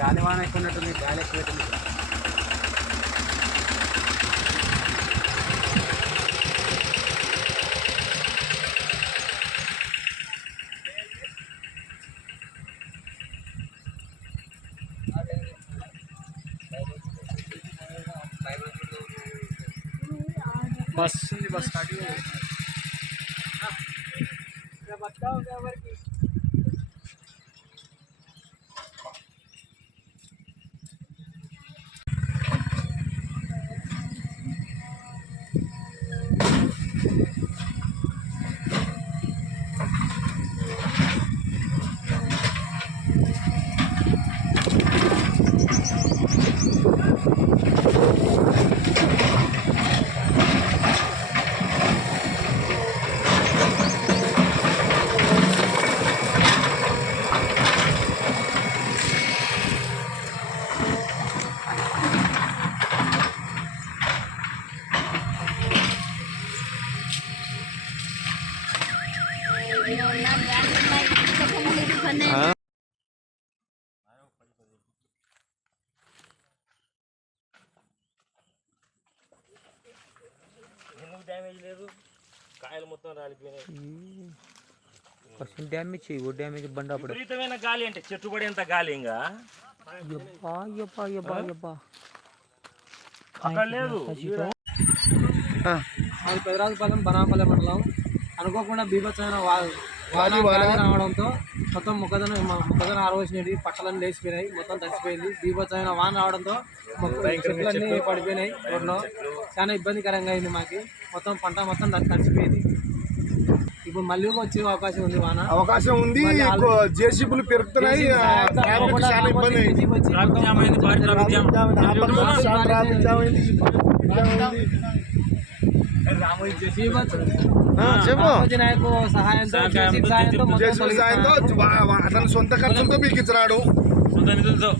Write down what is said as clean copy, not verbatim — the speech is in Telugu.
గాలివాన ఎక్కున్నట్టుంది, గాలి ఎక్కువ. బస్ ఉంది, బస్ స్టార్ట్ ఎవరికి డ్యామేజ్ లేదు, కాయలు మొత్తం రాలిపోయినాయి. డ్యామేజ్ చేయవు, డ్యామేజ్ బండి అప్పుడు విపరీతమైన గాలి అంటే చెట్టు పడేంత గాలి ఇంకా అక్కడ లేదు. అది పెదరాజుపాలెం బనాపల్లె మండలం. అనుకోకుండా బీభత్సమైన రావడంతో మొత్తం మొక్కజొన్న ఆరవచ్చినవి, పట్టలన్నీ లేచిపోయినాయి, మొత్తం తడిసిపోయింది. బీభత్సమైన వాన రావడంతో చెట్లన్నీ పడిపోయినాయి. రోడ్లో చాలా ఇబ్బందికరంగా అయింది మాకు. మొత్తం పంట మొత్తం తడిసిపోయింది. ఇప్పుడు మళ్ళీ వచ్చే అవకాశం ఉంది. జేసీబీలు పెరుగుతున్నాయి. సహాయంతో అతని సొంత ఖర్చులతో పీకించినాడు. సొంత నిధులతో